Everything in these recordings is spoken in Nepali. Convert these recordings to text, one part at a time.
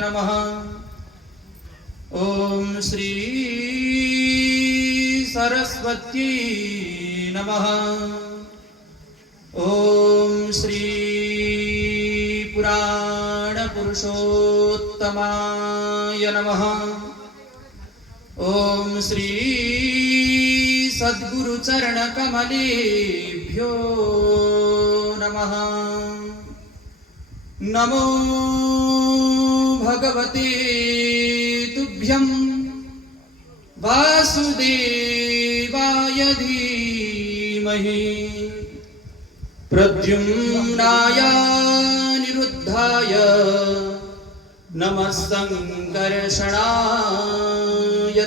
नमः। ओम श्री सरस्वती नमः। ओम श्री पुराण पुरुषोत्तमाय नमः। ओम श्री सद्गुरु चरण कमलेभ्यो नमः। नमो भगवते तुभ्यं वासुदेवाय धीमहि प्रद्युम्नाय निरुद्धाय नमः संकर्षणाय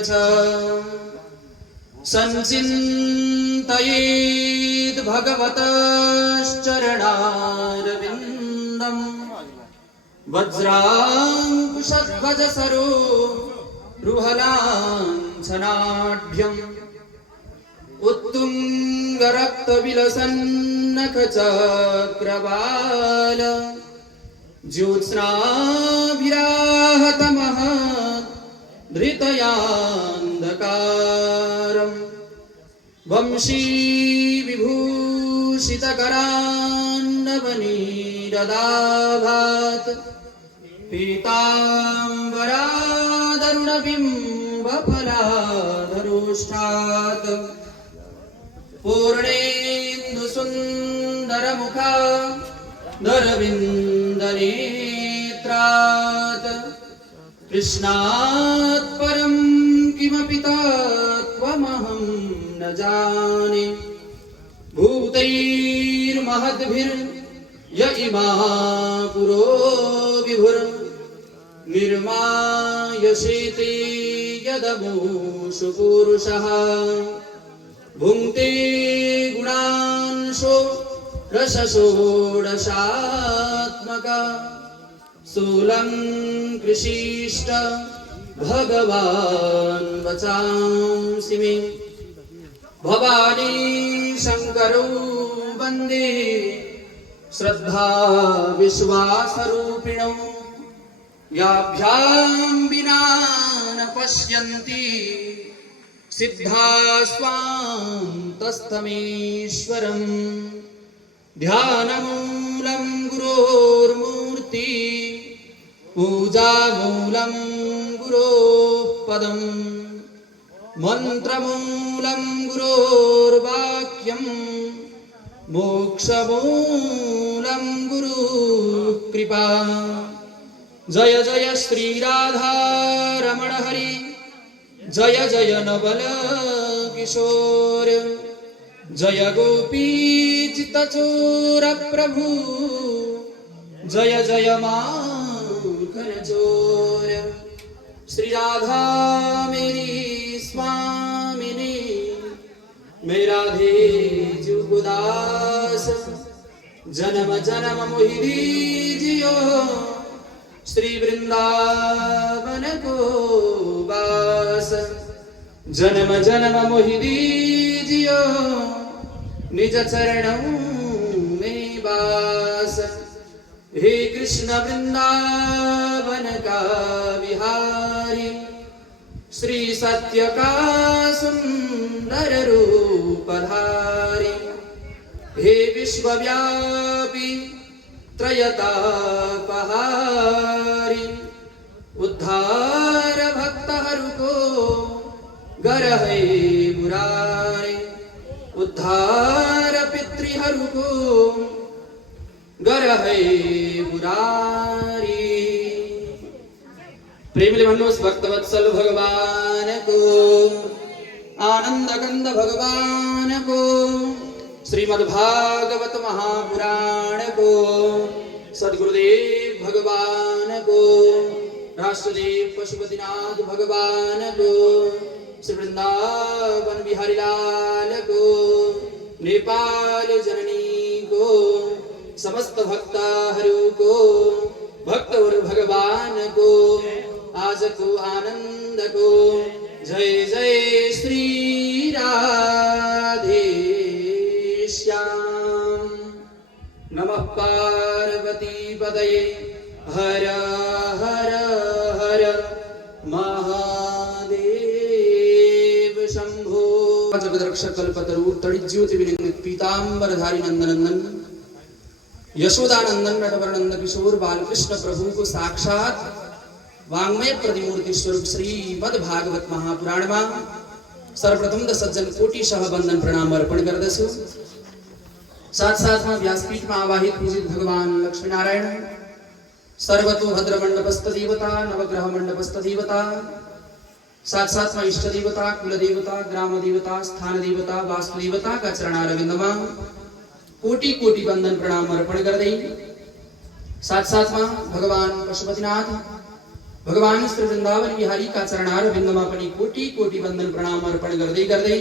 च संचिन्तयेद् भगवतश्चरणारविन्दम् वज्राङ्कुशध्वजसरो रुहलाञ्छनाढ्यम् उत्तुङ्गरक्तविलसन्नखचक्रवाल ज्योत्स्नाभिराहतमः धृतयान्धकारम् वंशी विभूषितकरान्नवनीरदाभात् पीताम्बरादरुणबिम्बफलाधरोष्ठात् पूर्णेन्दुसुन्दरमुखा दरविन्दनेत्रात् कृष्णात् परं किमपि तत्त्वमहं न जाने। भूतैर्महद्भिर्य इमा पुरो विभुर् निर्मायसेते यदमुषु पुरुषः भुङ्क्ते गुणांशो रसषोडशात्मका स्थूलङ्कृशिष्ट भगवान् वचांसि मे। भवानी शंकरो वन्दे श्रद्धा विश्वासरूपिणौ याभ्यां विना न पश्यन्ति सिद्धा स्वान्तस्तमेश्वरम्। ध्यानमूलं गुरोर्मूर्ति पूजामूलं गुरोः पदम् मन्त्रमूलं गुरोर्वाक्यम् मोक्षमूलं गुरुः कृपा। जय जय श्री राधा रमण हरि जय जय नवल किशोर जय गोपी चित्तचोर प्रभु जय जय माखन चोर। श्री राधा मेरी स्वामिनी मैं राधे जुगुदास जन्म जन्म मोहि दीजियो श्री वृंदावन को वास। जन्म जन्म मोहि दीजियो निज चरणों में वास। हे कृष्ण वृंदावन का विहारी श्री सत्य का सुंदर रूपधारी हे विश्वव्यापी त्रयतापहारी उद्धार भक्त हरु को गर है मुरारी उद्धार पितृहरु को गर है मुरारी। प्रेमले भन्नुहोस् भक्तवत्सल भगवान को आनंद कंद भगवान को श्रीमद्भागवत महापुराण को सद्गुरुदेव भगवान को राष्ट्रदेव पशुपतिनाथ भगवान को श्री वृंदावन बिहारी लाल को नेपाल जननी को समस्त भक्तहरू को भक्तवर भगवान को आज को आनंद को जय जय श्री राधे श्याम। नमः पार्वती पदये हर हर वृक्ष कल्पतरु तड़ित ज्योति विनिंदित पीतांबरधारी नंदनंदन यशोदानंदन नटवरनंद किशोर बालकृष्ण प्रभु को साक्षात वांग्मय प्रतिमूर्ति स्वरूप श्रीमद् भागवत महापुराण में सर्वप्रथम त सज्जन कोटि सह वंदन प्रणाम अर्पण गर्दछु। साथ साथ में व्यासपीठ में आवाहित पूजित भगवान लक्ष्मी नारायण सर्वतो भद्र मंडपस्थ देवता नवग्रह मंडपस्थ देवता साथ साथ में इष्ट देवता कुल देवता ग्राम देवता स्थान देवता वास्तु देवता का चरणारविंद में कोटि कोटि वंदन प्रणाम अर्पण गर्दै साथ साथ में भगवान पशुपतिनाथ भगवान श्री वृंदावन बिहारी का चरणारविंद में पनि कोटि कोटि वंदन प्रणाम अर्पण गर्दै गर्दै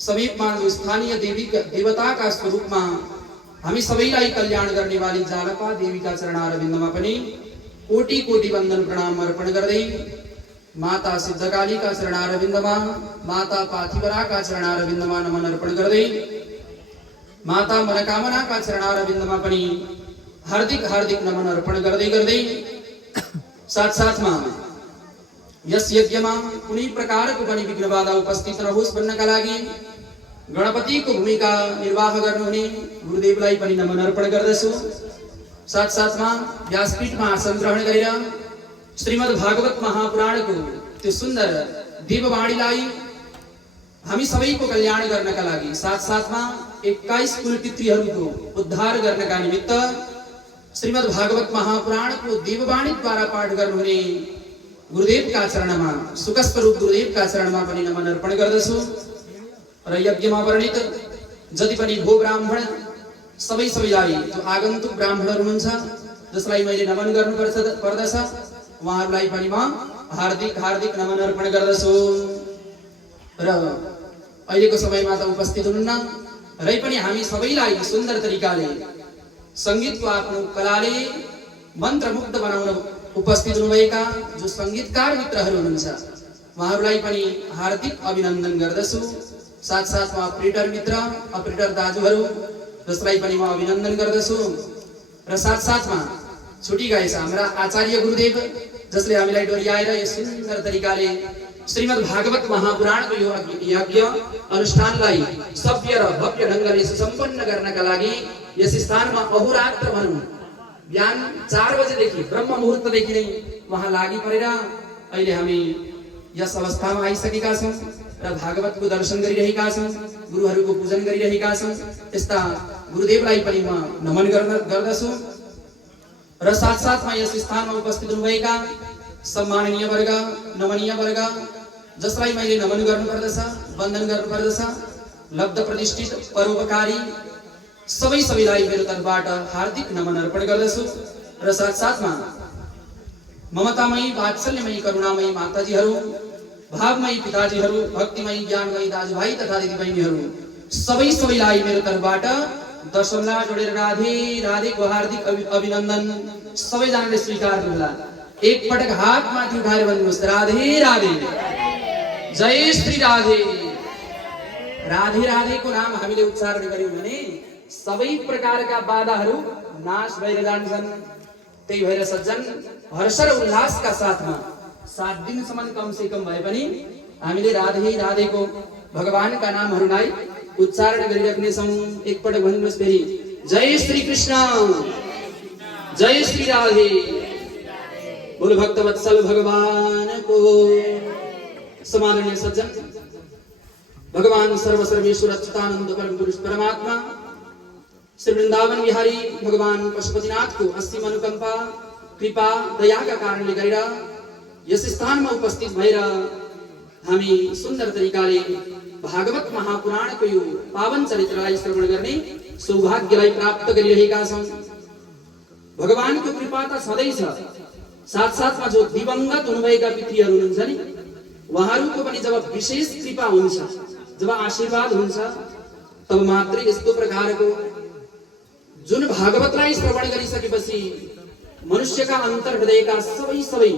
समीप में जो स्थानीय देवी देवता का स्वरूप में हामी सबैलाई कल्याण गर्ने वाली जालपा देवी का चरणारविंद में पनि कोटि कोटि वंदन प्रणाम अर्पण गर्दै माता सिद्धकाली का चरणारविंद में माता पार्थिवरा का चरणारविंद में नमन अर्पण गर्दै माता मनोकामना का चरणारविंद में पनि हार्दिक हार्दिक नमन अर्पण गर्दै गर्दै साथ साथ में यस यज्ञ में कुनै प्रकार को पनि विघ्न बाधा उपस्थित नहोस् भन्नका लागि गणपति को भूमिका निर्वाह गर्नुहुने गुरुदेवलाई पनि नमन अर्पण गर्दछु। साथ साथ में व्यासपीठ में आसन ग्रहण गरेर श्रीमद् भागवत महापुराण को त्यो सुंदर देववाणीलाई हामी सबैको कल्याण गर्नका लागि साथ साथ में 21 कुलपितृहरूको उद्धार गर्नका निमित्त श्रीमद् भागवत महापुराण को देववाणी द्वारा पाठ गर्नुहुने गुरुदेव का चरण में सुखस्वरूप गुरुदेव का चरण में पनि नमन अर्पण गर्दछु र यज्ञ में वर्णित जति पनि भो ब्राह्मण सबैलाई जो आगन्तुक ब्राह्मणहरू हुनुहुन्छ जसलाई मैले नमन गर्नुपर्दछ उहाँहरूलाई पनि म हार्दिक हार्दिक नमन अर्पण गर्दछु र अहिलेको समयमा त उपस्थित हुनुहुन्न रै पनि हामी सबैलाई सुन्दर तरिकाले संगीतको आफ्नो कलाले मन्त्रमुग्ध बनाउन उपस्थित हुनुभएका जो संगीतकार मित्रहरू हुनुहुन्छ उहाँहरूलाई पनि हार्दिक अभिनन्दन गर्दछु। साथ साथ में अपरेटर मित्र अपरेटर दाजुहरू जसलाई पनि म अभिनन्दन गर्दछु र साथ साथ में छुटी गएछ हाम्रा आचार्य गुरुदेव जसले हामीलाई डोर्याएर यो सुन्दर तरिकाले श्रीमद् भागवत महापुराण को यो यज्ञ अनुष्ठानलाई सभ्य र भव्य ढंगले सुसम्पन्न गर्नका लागि यस स्थानमा अहोरात्र भनौं बिहान 4 बजेदेखि ब्रह्म मुहूर्तदेखि नै वहाँ लागि परेर अहिले हामी यस अवस्थामा आइसकेका छौं र भागवतको दर्शन गरिरहेका छौं गुरुहरूको पूजन गरिरहेका छौं। यस्ता गुरुदेवलाई पनि म नमन गर्दछु र साथ साथ में यस स्थानमा उपस्थित हुनुभएका सम्माननीय वर्ग नमनीय वर्ग जसलाई मैले नमन गर्नुपर्दछ वन्दन गर्नुपर्दछ लब्ध प्रतिष्ठित परोपकारी सबैलाई मेरो तर्फबाट हार्दिक नमन अर्पण गर्दछु र साथ साथ में ममतामयी वात्सल्यमयी करुणामयी माताजीहरू भावमयी पिताजीहरू भक्तिमयी ज्ञानमयी दाजुभाइ तथा दिदीबहिनीहरू सबैलाई मेरो तर्फबाट दशमला जोडेर राधे राधे को हार्दिक अभिनन्दन सबैजनाले स्वीकार गर्नुहोला। एक पटक हात माथि उठाएर भन्नुहोस् राधे राधे जय श्री राधे। राधे राधे को नाम हामीले उच्चारण गर्यौं भने सबै प्रकारका बाधाहरू नाश भएर जान्छन्। त्यही भएर सज्जन हर्ष र उल्लासका साथमा 7 दिनसम्म कम से कम भए पनि हामीले राधे राधे को भगवानका नामहरूलाई उच्चारण गरिराख्ने छौं। एक पटक भन्नुहोस् फेरि जय श्री कृष्ण जय श्री राधे बोल भक्तवत्सल भगवान को। समादरणीय सज्जन भगवान सर्वसर्वेश्वर अच्युतानंद परम पुरुष परमात्मा श्री वृंदावन बिहारी भगवान पशुपतिनाथ को असीम अनुकंपा कृपा दया का कारणले गरेर यस स्थानमा उपस्थित भएर हामी सुन्दर तरिकाले भागवत महापुराण को यो पावन चरित्रलाई श्रवण गर्ने सौभाग्यलाई प्राप्त गरिरहेका छौं। भगवान को कृपा त सधैं छ। साथ साथ में जो दिवंगत हुनुभएका पितृहरू हुनुहुन्छ नि उहाँहरूको पनि जब विशेष कृपा हुन्छ जब आशीर्वाद हुन्छ तब मात्रै यस्तो प्रकारको जुन भागवतलाई श्रवण गरिसकेपछि मनुष्यका अन्तर हृदयका सबै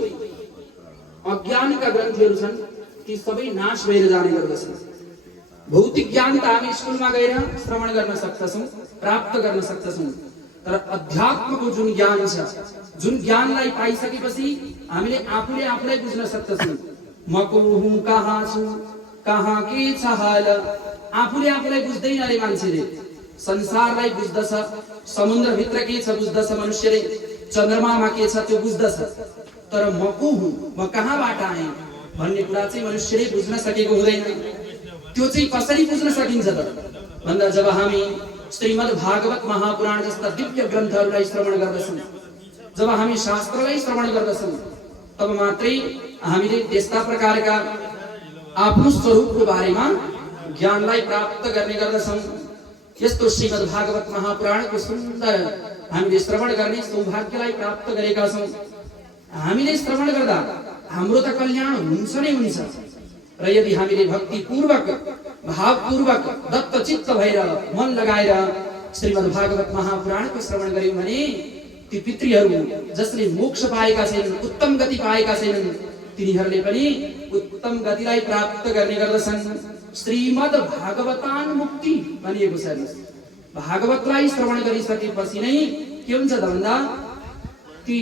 अज्ञानका ग्रन्थीहरू छन् ती सबै नाश भएर जाने गर्दछन्। भौतिक ज्ञान त हामी स्कुलमा गएर श्रवण गर्न सक्छौं प्राप्त गर्न सक्छौं तर अध्यात्मको जुन ज्ञान छ जुन ज्ञानलाई पाइसकेपछि हामीले आफूले आफूलाई बुझ्न सक्छौं। म को हुँ कहाँ छु कहाँ के छ हाल आफूले आफूलाई बुझ्दैन रे मान्छेले, संसारलाई बुझ्दछ, समुद्र भित्र के छ बुझ्दछ मनुष्यले, चन्द्रमामा के छ त्यो बुझ्दछ, तर म को हुँ, म कहाँबाट आएँ भन्ने कुरा चाहिँ मनुष्यले बुझ्न सकेको हुँदैन। त्यो चाहिँ कसरी बुझ्न सकिन्छ त भन्दा जब हामी श्रीमद् भागवत महापुराण जस्ता दिव्य ग्रन्थहरूलाई श्रवण गर्दछौँ, जब हामी शास्त्रलाई श्रवण गर्दछौँ, तब मात्रै हामीले त्यस्ता प्रकारका आफ्नो स्वरूपको बारेमा ज्ञानलाई प्राप्त गर्ने गर्दछौँ। यस्तो श्रीमद् भागवत महापुराणको सुन्दर हामीले श्रवण गर्ने सौभाग्यलाई प्राप्त गरेका छौँ। हामीले श्रवण गर्दा हाम्रो त कल्याण हुन्छ नै हुन्छ, र यदि हामीले भक्तिपूर्वक भावपूर्वक दत्तचित्त भएर मन लगाएर श्रीमद् भागवत महापुराणको श्रवण गर्यौं भने ती पितृहरू जसले मोक्ष पाएका छैनन्, उत्तम गति पाएका छैनन्, तिनीहरूले पनि उत्तम गतिलाई प्राप्त गर्ने गर्दछन्। श्रीमद् भागवतान मुक्ति भनिएको छ। भागवतलाई श्रवण गरिसकेपछि नै के हुन्छ त भन्दा ती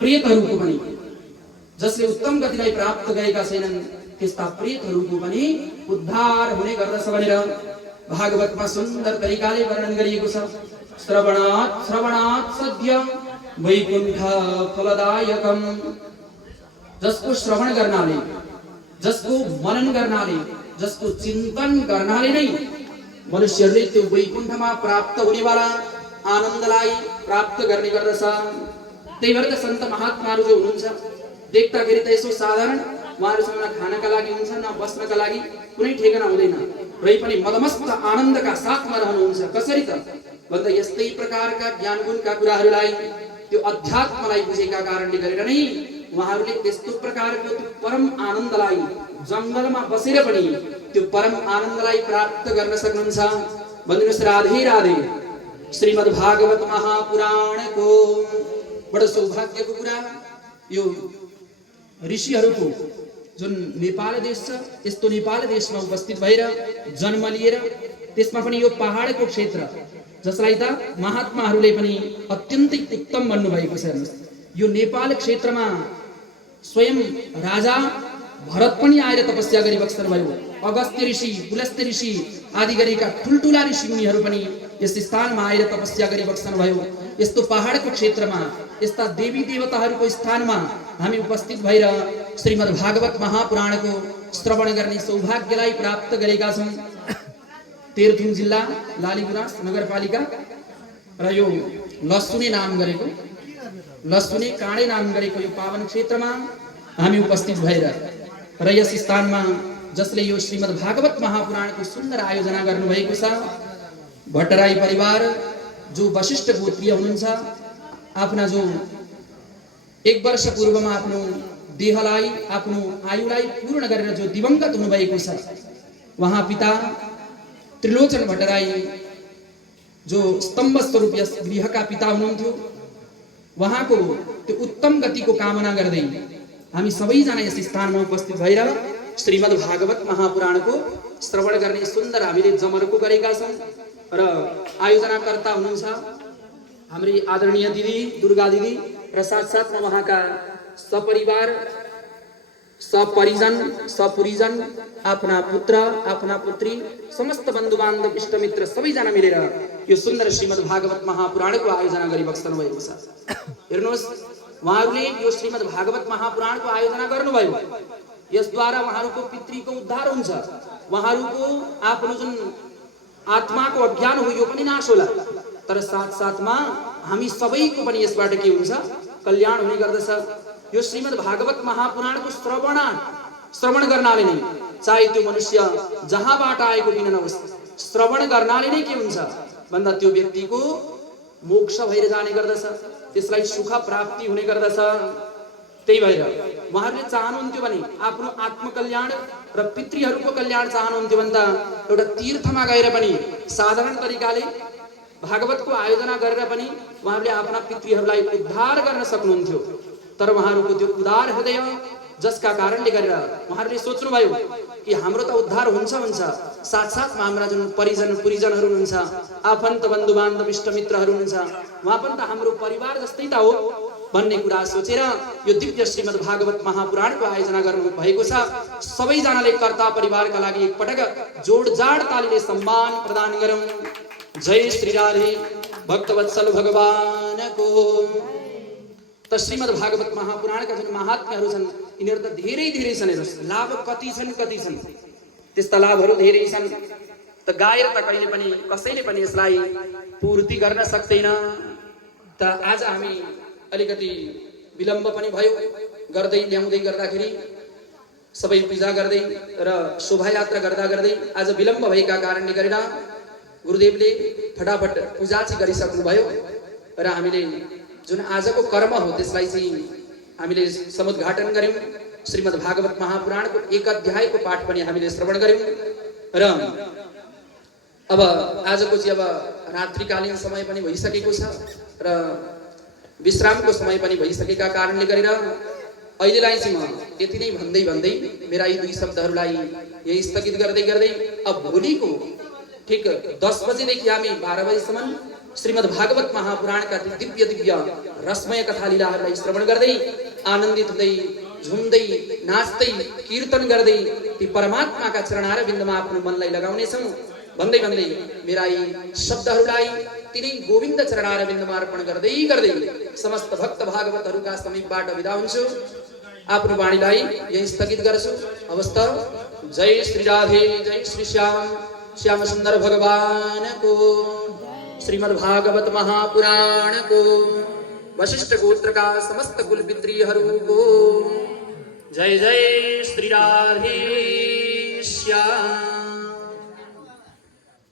प्रेतहरूको पनि, जसले उत्तम गतिलाई प्राप्त गरेका छैनन् त्यस्ता प्रेतहरूको पनि उद्धार हुने गर्दछ भनेर भागवतमा सुन्दर तरिकाले वर्णन गरिएको छ। श्रवणात् श्रवणात् सद्य वैकुण्ठ फलदायकम। जसको श्रवण गर्नाले, जसको मनन गर्नाले, जसको चिन्तन गर्नाले नै मनुष्यहरूले त्यो वैकुण्ठमा प्राप्त हुनेवाला आनन्दलाई प्राप्त गर्ने गर्दछ। त्यही भएर त सन्त महात्माहरू जो हुनुहुन्छ देख्दाखेरि त यसो साधारण, उहाँहरूसँग न खानका लागि हुन्छ न बस्नका लागि कुनै ठेगाना हुँदैन, रै पनि मदमस्त आनन्दका साथमा रहनुहुन्छ। कसरी त भन्दा यस्तै प्रकारका ज्ञान गुणका कुराहरूलाई, त्यो अध्यात्मलाई बुझेका कारणले गरेर नै उहाँहरूले त्यस्तो प्रकारको त्यो परम आनन्दलाई जङ्गलमा बसेर पनि त्यो परम आनन्दलाई प्राप्त गर्न सक्नुहुन्छ। भन्दिनुहोस् राधे राधे। श्रीमद् भागवत महापुराणको बडो सौभाग्यको कुरा यो ऋषिहरूको जुन नेपाल देश छ, यस्तो नेपाल देशमा उपस्थित भएर जन्म लिएर त्यसमा पनि यो पहाडको क्षेत्र जसलाई त महात्माहरूले पनि अत्यन्तै उत्तम भन्नुभएको छ। यो नेपाल क्षेत्रमा स्वयं राजा भरत पनि आएर तपस्या गरी बस्नु भयो। अगस्त्य ऋषि, पुलस्त्य ऋषि आदि गरेका ठुल्ठुला ऋषि मुनिहरू पनि यस स्थानमा आएर तपस्या गरी बस्नु भयो। यस्तो पहाडको क्षेत्रमा, यस्ता देवी देवताहरूको स्थानमा हामी उपस्थित भएर श्रीमद् भागवत महापुराणको श्रवण गर्ने सौभाग्यलाई प्राप्त गरेका छौँ। तेह्रथुम जिल्ला लालीगुराँस नगरपालिका र यो लसुने नाम गरेको, लसुने काँडे नाम गरेको यो पावन क्षेत्रमा हामी उपस्थित भएर र यस स्थानमा जसले यो श्रीमद् भागवत महापुराणको सुन्दर आयोजना गर्नुभएको छ, भट्टराई परिवार जो वशिष्ठ गोत्रीय हुनुहुन्छ, आफ्ना जो 1 वर्ष पूर्वमा आफ्नो देहलाई, आफ्नो आयुलाई पूर्ण गरेर जो दिवंगत हुनुभएको छ, उहाँ पिता त्रिलोचन भट्टराई जो स्तम्भ स्वरूप यस गृहका पिता हुनुहुन्थ्यो, उहाँको त्यो उत्तम गतिको कामना गर्दै हामी सबैजना यस स्थानमा उपस्थित भएर श्रीमद् भागवत महापुराणको श्रवण गर्ने सुन्दर हामीले जमर्को गरेका छौँ। र आयोजनाकर्ता हुनुहुन्छ हाम्री आदरणीय दिदी दुर्गा दिदी र साथसाथमा उहाँका सपरिवार, सपरिजन, सपुरीजन, आफ्ना पुत्र, आफ्ना पुत्री, समस्त बन्धु बान्धव, इष्टमित्र सबैजना मिलेर यो सुन्दर श्रीमद् भागवत महापुराणको आयोजना गरी बस्नु भएको छ। हेर्नुहोस्, उहाँहरूले यो श्रीमद् भागवत महापुराणको आयोजना गर्नुभयो। यसद्वारा उहाँहरूको पितृको उद्धार हुन्छ, उहाँहरूको आफ्नो जुन आत्माको अज्ञान हो यो पनि नाश होला, तर साथसाथमा हामी सबैको पनि यसबाट के हुन्छ, कल्याण हुने गर्दछ। यो श्रीमद् भागवत महापुराणको श्रवण गर्नाले नै, चाहे त्यो मनुष्य जहाँबाट आएको किन नहोस्, श्रवण गर्नाले नै के हुन्छ भन्दा त्यो व्यक्तिको मोक्ष भएर जाने गर्दछ, त्यसलाई सुख प्राप्ति हुने गर्दछ। त्यही भएर उहाँहरूले चाहनुहुन्थ्यो भने आफ्नो आत्मकल्याण र पितृहरूको कल्याण चाहनुहुन्थ्यो भने त एउटा तीर्थमा गएर पनि साधारण तरिकाले भागवतको आयोजना गरेर पनि उहाँहरूले आफ्ना पितृहरूलाई उद्धार गर्न सक्नुहुन्थ्यो। तर उहाँहरूको त्यो उदार हृदय जसका कारणले गरेर उहाँहरूले सोच्नुभयो कि हाम्रो त उद्धार हुन्छ, साथसाथमा हाम्रा जुन पुरीजनहरू हुनुहुन्छ, आफन्त बन्धु बान्धव इष्टमित्रहरू हुनुहुन्छ, उहाँ पनि त हाम्रो परिवार जस्तै त हो, भन्ने कुरा सोचेर यो दिव्य श्रीमद् भागवत महापुराणको आयोजना गर्नु भएको छ। सबैजनाले कर्ता परिवारका लागि एकपटक जोडजाड तालीले सम्मान प्रदान गरौँ। जय श्री राधे भक्तवत्सल भगवानको। त श्रीमद् भागवत महापुराणका जुन महात्म्यहरू छन् यिनीहरू त धेरै धेरै छन्। हेर्नुहोस् लाभ कति छन् त्यस्ता लाभहरू धेरै छन्। त गाएर त कहिले पनि कसैले पनि यसलाई पूर्ति गर्न सक्दैन। त आज हामी अलिकति विलम्ब पनि भयो गर्दै ल्याउँदै गर्दाखेरि सबै पूजा गर्दै र शोभायात्रा गर्दा गर्दै आज विलम्ब भएका कारणले गरेर गुरुदेवले फटाफट पूजा चाहिँ गरिसक्नु भयो र हामीले जुन आजको कर्म हो त्यसलाई चाहिँ हामीले समुद्घाटन गर्यौं। श्रीमद् भागवत महापुराणको 1 अध्यायको पाठ पनि हामीले श्रवण गर्यौं र अब आजको चाहिँ अब रात्रिकालीन समय पनि भइसकेको छ र विश्रामको समय पनि भइसकेका कारणले गरेर अहिलेलाई चाहिँ म यति नै भन्दै मेरा यी 2 शब्दहरूलाई यही स्थगित गर्दै अब भोलिको ठीक 10 बजेदेखि हामी 12 बजेसम्म श्रीमद् भागवत महापुराणका दिव्य रसमय कथा लीलाहरूलाई श्रवण गर्दै आनन्दित हुँदै झुम्दै नाच्दै कीर्तन गर्दै ती परमात्माका चरणार बिन्दुमा आफ्नो मनलाई लगाउनेछौँ। भन्दै मेरा यी शब्दहरूलाई तिनै गोविन्द चरणार बिन्दुमा अर्पण गर्दै समस्त भक्त भागवतहरूका समीपबाट बिदा हुन्छु। आफ्नो वाणीलाई यही स्थगित गर्छु। अवस्थ जय श्री राधे जय श्री श्याम सुन्दर भगवानको। श्रीमद् भागवत महापुराणको वशिष्ठ गोत्रका समस्त कुलपितृहरूको जय जय श्री राधे श्याम।